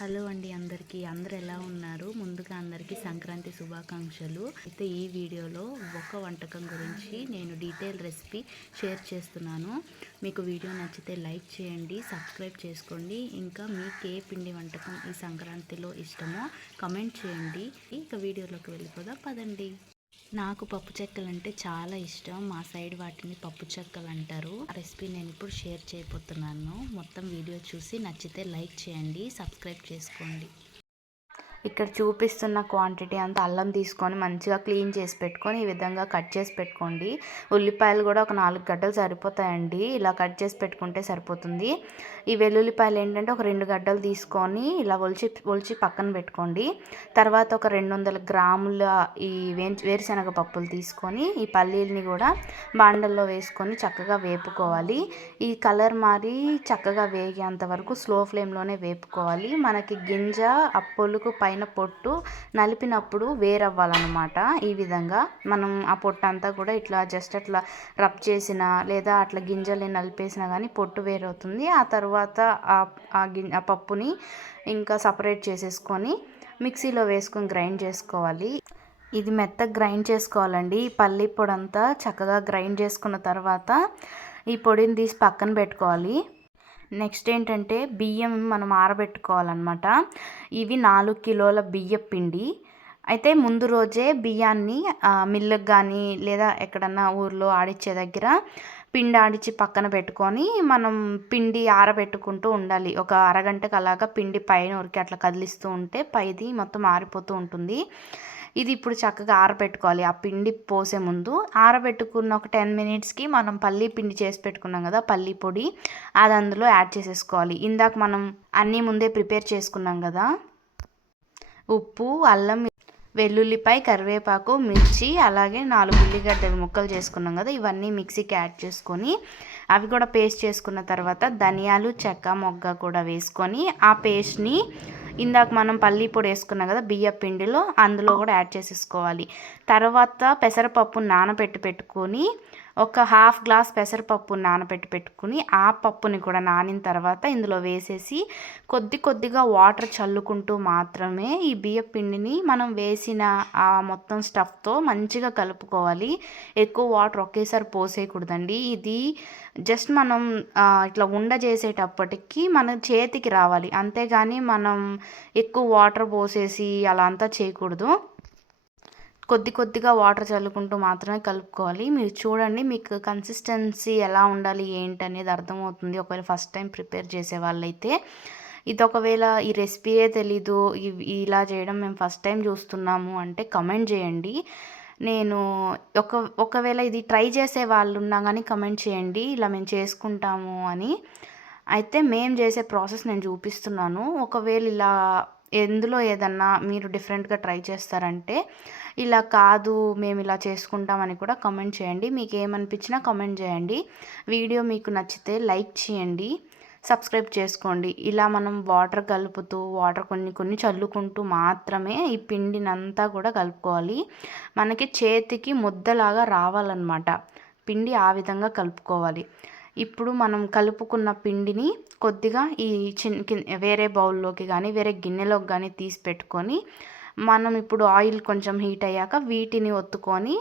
Hello అండి అందరికీ. అందరు ఎలా ఉన్నారు? ముందుగా అందరికీ సంక్రాంతి శుభాకాంక్షలు. అయితే ఈ వీడియోలో ఒక వంటకం గురించి నేను డీటెయిల్ రెసిపీ షేర్ చేస్తున్నాను. మీకు వీడియో నచ్చితే లైక్ చేయండి సబ్స్క్రైబ్ చేసుకోండి. ఇంకా మీకు ఏ పిండి వంటకం ఈ సంక్రాంతిలో ఇష్టమో కమెంట్ చేయండి. ఇక వీడియోలోకి వెళ్ళిపోదాం పదండి. నాకు పప్పు చెక్కలు అంటే చాలా ఇష్టం. మా సైడ్ వాటిని పప్పు చెక్కలు అంటారు ఆ రెసిపీ నేను ఇప్పుడు షేర్ చేయబోతున్నాను. మొత్తం వీడియో చూసి నచ్చితే లైక్ చేయండి సబ్స్క్రైబ్ చేసుకోండి. ఇక్కడ చూపిస్తున్న క్వాంటిటీ అంతా అల్లం తీసుకొని మంచిగా క్లీన్ చేసి పెట్టుకొని ఈ విధంగా కట్ చేసి పెట్టుకోండి. ఉల్లిపాయలు కూడా ఒక నాలుగు గడ్డలు సరిపోతాయండి. ఇలా కట్ చేసి పెట్టుకుంటే సరిపోతుంది. ఈ వెల్లుల్లిపాయలు ఏంటంటే ఒక రెండు గడ్డలు తీసుకొని ఇలా ఒలిచి ఒలిచి పక్కన పెట్టుకోండి. తర్వాత ఒక రెండు వందల గ్రాముల ఈ వే వేరుశనగ పప్పులు తీసుకొని ఈ పల్లీలని కూడా బాండల్లో వేసుకొని చక్కగా వేపుకోవాలి. ఈ కలర్ మారి చక్కగా వేగేంత వరకు స్లో ఫ్లేమ్లోనే వేపుకోవాలి. మనకి గింజ అప్పులకు పై పైన పొట్టు నలిపినప్పుడు వేరవ్వాలన్నమాట. ఈ విధంగా మనం ఆ పొట్టు అంతా కూడా ఇట్లా జస్ట్ అట్లా రబ్ చేసిన లేదా అట్లా గింజల్ని నలిపేసినా కానీ పొట్టు వేరవుతుంది. ఆ తర్వాత ఆ గిం ఆ పప్పుని ఇంకా సపరేట్ చేసేసుకొని మిక్సీలో వేసుకొని గ్రైండ్ చేసుకోవాలి. ఇది మెత్తగా గ్రైండ్ చేసుకోవాలండి. పల్లి పొడి అంతా చక్కగా గ్రైండ్ చేసుకున్న తర్వాత ఈ పొడిని తీసి పక్కన పెట్టుకోవాలి. నెక్స్ట్ ఏంటంటే బియ్యం మనం ఆరబెట్టుకోవాలన్నమాట. ఇవి నాలుగు కిలోల బియ్యం పిండి. అయితే ముందు రోజే బియ్యాన్ని మిల్లుకు కానీ లేదా ఎక్కడన్నా ఊర్లో ఆడిచ్చే దగ్గర పిండి ఆడిచి పక్కన పెట్టుకొని మనం పిండి ఆరబెట్టుకుంటూ ఉండాలి. ఒక అరగంటకు అలాగా పిండి పైన ఉరికి అట్లా కదిలిస్తూ ఉంటే పైది మొత్తం ఆరిపోతూ ఉంటుంది. ఇది ఇప్పుడు చక్కగా ఆరబెట్టుకోవాలి. ఆ పిండి పోసే ముందు ఆరబెట్టుకున్న ఒక టెన్ మినిట్స్కి మనం పల్లీ పిండి చేసి పెట్టుకున్నాం కదా పల్లీ పొడి అది అందులో యాడ్ చేసేసుకోవాలి. ఇందాక మనం అన్నీ ముందే ప్రిపేర్ చేసుకున్నాం కదా ఉప్పు అల్లం వెల్లుల్లిపై కరివేపాకు మిర్చి అలాగే నాలుగు ఉల్లిగడ్డలు ముక్కలు చేసుకున్నాం కదా ఇవన్నీ మిక్సీకి యాడ్ చేసుకొని అవి కూడా పేస్ట్ చేసుకున్న తర్వాత ధనియాలు చెక్క మొగ్గ కూడా వేసుకొని ఆ పేస్ట్ని ఇందాక మనం పల్లీ పొడి వేసుకున్నాం కదా బియ్య పిండిలో అందులో కూడా యాడ్ చేసేసుకోవాలి. తర్వాత పెసరపప్పు నానబెట్టి పెట్టుకొని ఒక హాఫ్ గ్లాస్ పెసరపప్పు నానబెట్టి పెట్టుకుని ఆ పప్పుని కూడా నానిన తర్వాత ఇందులో వేసేసి కొద్ది కొద్దిగా వాటర్ చల్లుకుంటూ మాత్రమే ఈ బియ్య పిండిని మనం వేసిన ఆ మొత్తం స్టఫ్తో మంచిగా కలుపుకోవాలి. ఎక్కువ వాటర్ ఒకేసారి పోసేయకూడదండి. ఇది జస్ట్ మనం ఇట్లా ఉండ చేసేటప్పటికి మన చేతికి రావాలి. అంతేగాని మనం ఎక్కువ వాటర్ పోసేసి అలా అంతా చేయకూడదు. కొద్ది కొద్దిగా వాటర్ చల్లుకుంటూ మాత్రమే కలుపుకోవాలి. మీరు చూడండి మీకు కన్సిస్టెన్సీ ఎలా ఉండాలి ఏంటి అనేది అర్థమవుతుంది. ఒకవేళ ఫస్ట్ టైం ప్రిపేర్ చేసే వాళ్ళైతే ఇది ఒకవేళ ఈ రెసిపీయే తెలీదు ఇలా చేయడం మేము ఫస్ట్ టైం చూస్తున్నాము అంటే కమెంట్ చేయండి. నేను ఒక ఒకవేళ ఇది ట్రై చేసే వాళ్ళు ఉన్నా కానీ కమెంట్ చేయండి. ఇలా మేము చేసుకుంటాము అని. అయితే మేము చేసే ప్రాసెస్ నేను చూపిస్తున్నాను. ఒకవేళ ఇలా ఎందులో ఏదన్నా మీరు డిఫరెంట్గా ట్రై చేస్తారంటే ఇలా కాదు మేము ఇలా చేసుకుంటామని కూడా కమెంట్ చేయండి. మీకు ఏమనిపించినా కమెంట్ చేయండి. వీడియో మీకు నచ్చితే లైక్ చేయండి. సబ్స్క్రైబ్ చేసుకోండి. ఇలా మనం వాటర్ కలుపుతూ వాటర్ కొన్ని కొన్ని చల్లుకుంటూ మాత్రమే ఈ పిండినంతా కూడా కలుపుకోవాలి. మనకి చేతికి ముద్దలాగా రావాలన్నమాట. పిండి ఆ విధంగా కలుపుకోవాలి. ఇప్పుడు మనం కలుపుకున్న పిండిని కొద్దిగా ఈ చిన్న వేరే బౌల్లోకి కానీ వేరే గిన్నెలోకి కానీ తీసి పెట్టుకొని మనం ఇప్పుడు ఆయిల్ కొంచెం హీట్ అయ్యాక వీటిని ఒత్తుకొని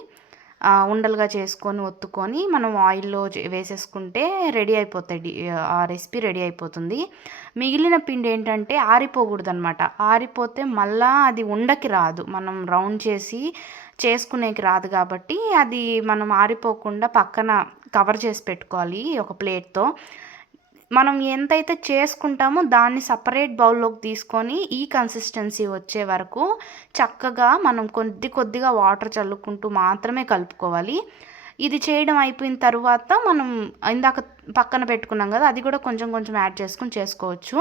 ఉండలుగా చేసుకొని ఒత్తుకొని మనం ఆయిల్లో వేసేసుకుంటే రెడీ అయిపోతాయి ఆ రెసిపీ రెడీ అయిపోతుంది. మిగిలిన పిండి ఏంటంటే ఆరిపోకూడదు అనమాట ఆరిపోతే మళ్ళా అది ఉండకి రాదు. మనం రౌండ్ చేసి చేసుకునేకి రాదు కాబట్టి అది మనం ఆరిపోకుండా పక్కన కవర్ చేసి పెట్టుకోవాలి ఒక ప్లేట్తో. మనం ఎంతైతే చేసుకుంటామో దాన్ని సపరేట్ బౌల్లోకి తీసుకొని ఈ కన్సిస్టెన్సీ వచ్చే వరకు చక్కగా మనం కొద్ది కొద్దిగా వాటర్ చల్లుకుంటూ మాత్రమే కలుపుకోవాలి. ఇది చేయడం అయిపోయిన తర్వాత మనం ఇందాక పక్కన పెట్టుకున్నాం కదా అది కూడా కొంచెం కొంచెం యాడ్ చేసుకుని చేసుకోవచ్చు.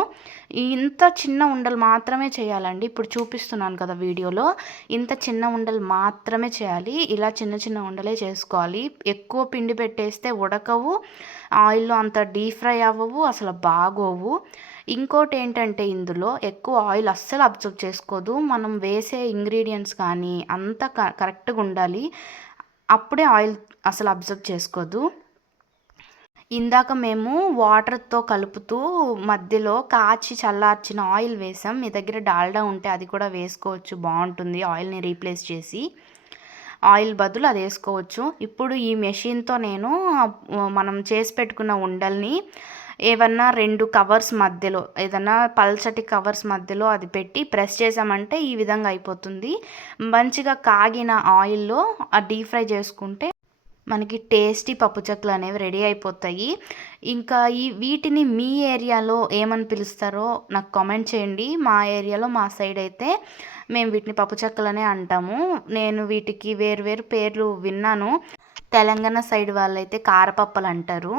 ఇంత చిన్న ఉండలు మాత్రమే చేయాలండి. ఇప్పుడు చూపిస్తున్నాను కదా వీడియోలో ఇంత చిన్న ఉండలు మాత్రమే చేయాలి. ఇలా చిన్న చిన్న ఉండలే చేసుకోవాలి. ఎక్కువ పిండి పెట్టేస్తే ఉడకవు ఆయిల్లో అంత డీప్ ఫ్రై అవ్వవు అసలు బాగోవు. ఇంకోటి ఏంటంటే ఇందులో ఎక్కువ ఆయిల్ అస్సలు అబ్జర్వ్ చేసుకోదు. మనం వేసే ఇంగ్రీడియంట్స్ కానీ అంతా కరెక్ట్గా ఉండాలి. అప్పుడే ఆయిల్ అసలు అబ్జర్వ్ చేసుకోదు. ఇందాక మేము వాటర్తో కలుపుతూ మధ్యలో కాచి చల్లార్చిన ఆయిల్ వేసాం. మీ దగ్గర డాల్డా ఉంటే అది కూడా వేసుకోవచ్చు. బాగుంటుంది. ఆయిల్ని రీప్లేస్ చేసి ఆయిల్ బదులు అది వేసుకోవచ్చు. ఇప్పుడు ఈ మెషిన్తో నేను మనం చేసి పెట్టుకున్న ఉండల్ని ఏమన్నా రెండు కవర్స్ మధ్యలో ఏదన్నా పల్చటి కవర్స్ మధ్యలో అది పెట్టి ప్రెస్ చేసామంటే ఈ విధంగా అయిపోతుంది. మంచిగా కాగిన ఆయిల్లో డీప్ ఫ్రై చేసుకుంటే మనకి టేస్టీ పప్పు చెక్కలు అనేవి రెడీ అయిపోతాయి. ఇంకా ఈ వీటిని మీ ఏరియాలో ఏమని పిలుస్తారో నాకు కామెంట్ చేయండి. మా ఏరియాలో మా సైడ్ అయితే మేము వీటిని పప్పు చెక్కలనే అంటాము. నేను వీటికి వేరు వేరు పేర్లు విన్నాను. తెలంగాణ సైడ్ వాళ్ళైతే కారపప్పలు అంటారు.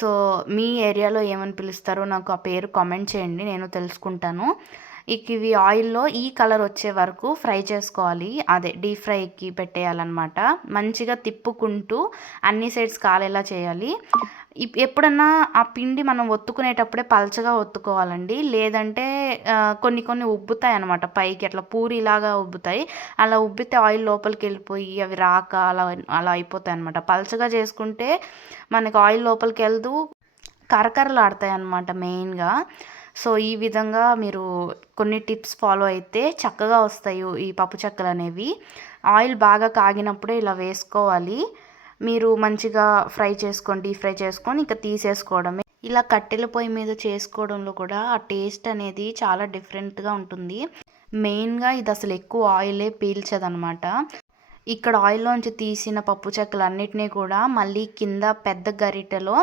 సో మీ ఏరియాలో ఏమని పిలుస్తారో నాకు ఆ పేరు కామెంట్ చేయండి నేను తెలుసుకుంటాను. ఇక ఇవి ఆయిల్లో ఈ కలర్ వచ్చే వరకు ఫ్రై చేసుకోవాలి. అదే డీప్ ఫ్రైకి పెట్టేయాలన్నమాట. మంచిగా తిప్పుకుంటూ అన్ని సైడ్స్ కాలేలా చేయాలి. ఎప్పుడన్నా ఆ పిండి మనం ఒత్తుకునేటప్పుడే పలచగా ఒత్తుకోవాలండి. లేదంటే కొన్ని కొన్ని ఉబ్బుతాయి అనమాట పైకి. అట్లా పూరిలాగా ఉబ్బుతాయి. అలా ఉబ్బితే ఆయిల్ లోపలికి వెళ్ళిపోయి అవి రాక అలా అలా అయిపోతాయి అనమాట పలచగా చేసుకుంటే మనకి ఆయిల్ లోపలికి వెళ్తూ కరకరలాడతాయి అనమాట మెయిన్గా. సో ఈ విధంగా మీరు కొన్ని టిప్స్ ఫాలో అయితే చక్కగా వస్తాయి ఈ పప్పు చెక్కలు అనేవి ఆయిల్ బాగా కాగినప్పుడే ఇలా వేసుకోవాలి. మీరు మంచిగా ఫ్రై చేసుకోండి డీప్ ఫ్రై చేసుకొని ఇంకా తీసేసుకోవడమే. ఇలా కట్టెల పొయ్యి మీద చేసుకోవడంలో కూడా ఆ టేస్ట్ అనేది చాలా డిఫరెంట్గా ఉంటుంది. మెయిన్గా ఇది అసలు ఎక్కువ ఆయిలే పీల్చదనమాట ఇక్కడ ఆయిల్లోంచి తీసిన పప్పు చెక్కలన్నిటినీ కూడా మళ్ళీ కింద పెద్ద గరిటెలో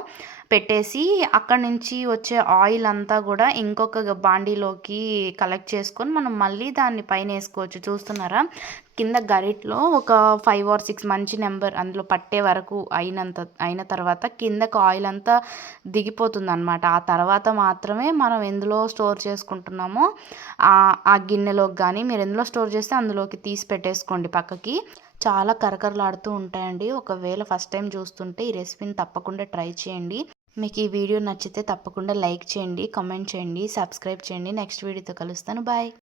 పెట్టేసి అక్కడి నుంచి వచ్చే ఆయిల్ అంతా కూడా ఇంకొక బాండీలోకి కలెక్ట్ చేసుకొని మనం మళ్ళీ దాన్ని పైన వేసుకోవచ్చు. చూస్తున్నారా? కింద గరిట్లో ఒక ఫైవ్ ఆర్ సిక్స్ మంచి నెంబర్ అందులో పట్టే వరకు అయినంత అయిన తర్వాత కిందకు ఆయిల్ అంతా దిగిపోతుంది అనమాట ఆ తర్వాత మాత్రమే మనం ఎందులో స్టోర్ చేసుకుంటున్నామో ఆ గిన్నెలోకి కానీ మీరు ఎందులో స్టోర్ చేస్తే అందులోకి తీసి పెట్టేసుకోండి పక్కకి. చాలా కరకరలాడుతూ ఉంటాయండి. ఒకవేళ ఫస్ట్ టైం చూస్తుంటే ఈ రెసిపీని తప్పకుండా ట్రై చేయండి. మీకు ఈ వీడియో నచ్చితే తప్పకుండా లైక్ చేయండి కామెంట్ చేయండి సబ్స్క్రైబ్ చేయండి. నెక్స్ట్ వీడియోతో కలుస్తాను. బాయ్